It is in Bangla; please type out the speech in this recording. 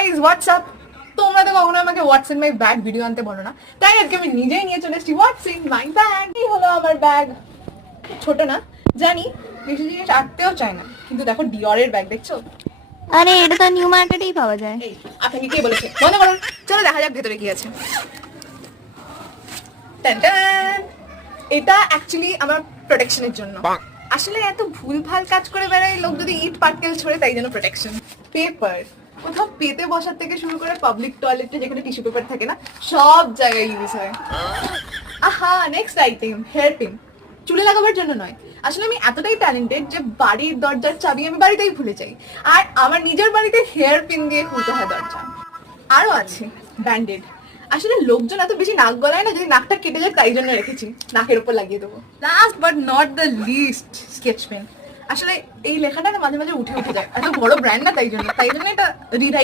Guys WhatsApp. তোমরা তো কখনো আমাকে হোয়াটস ইন মাই ব্যাগ ভিডিও আনতে বলো না, তাই আজকে আমি নিজেই নিয়ে চলে এসেছি হোয়াটস ইন মাই ব্যাগ। এই হলো আমার ব্যাগ, ছোট না জানি, বেশি জিনিস আটতেও চায় না, কিন্তু দেখো ডিওরের ব্যাগ দেখছো। আরে এটা তো নিউ মার্কেটেই পাওয়া যায়। এই আপনাকে কে বলেছে? মনে করুন, চলো দেখা যাক ভেতরে কি আছে। টান টান। এটা অ্যাকচুয়ালি আমার প্রোটেকশনের জন্য। আসলে এত ভুলভাল কাজ করে বেড়ায় লোক যদি ইট পাটকেল ছড়ে, তাই জন্য প্রোটেকশন। পেপার কোথাও পেতে বসার থেকে শুরু করে পাবলিক টয়লেটে যেখানে টিস্যু পেপার থাকে না, সব জায়গায় ইউজ হয়। আহা, নেক্সট আইটেম হেয়ার পিন। চুলে লাগাবার জন্য নয়, আসলে আমি এতটাই ট্যালেন্টেড যে বাড়ির দরজার চাবি আমি বাড়িতেই ভুলে যাই, আর আমার নিজের বাড়িতে হেয়ার পিন দিয়ে খুলতে হয় দরজা। আরো আছে ব্যান্ডেড। আসলে লোকজন এত বেশি নাক গলায় না, যদি নাকটা কেটে যায় তাই জন্য রেখেছি, নাকের উপর লাগিয়ে দেবো। Last but not the least, sketch pen. আসলে এই লেখাটা না মাঝে মাঝে উঠে যায়, এত বড় ব্র্যান্ড না, তাই জন্য এটা রিরাইট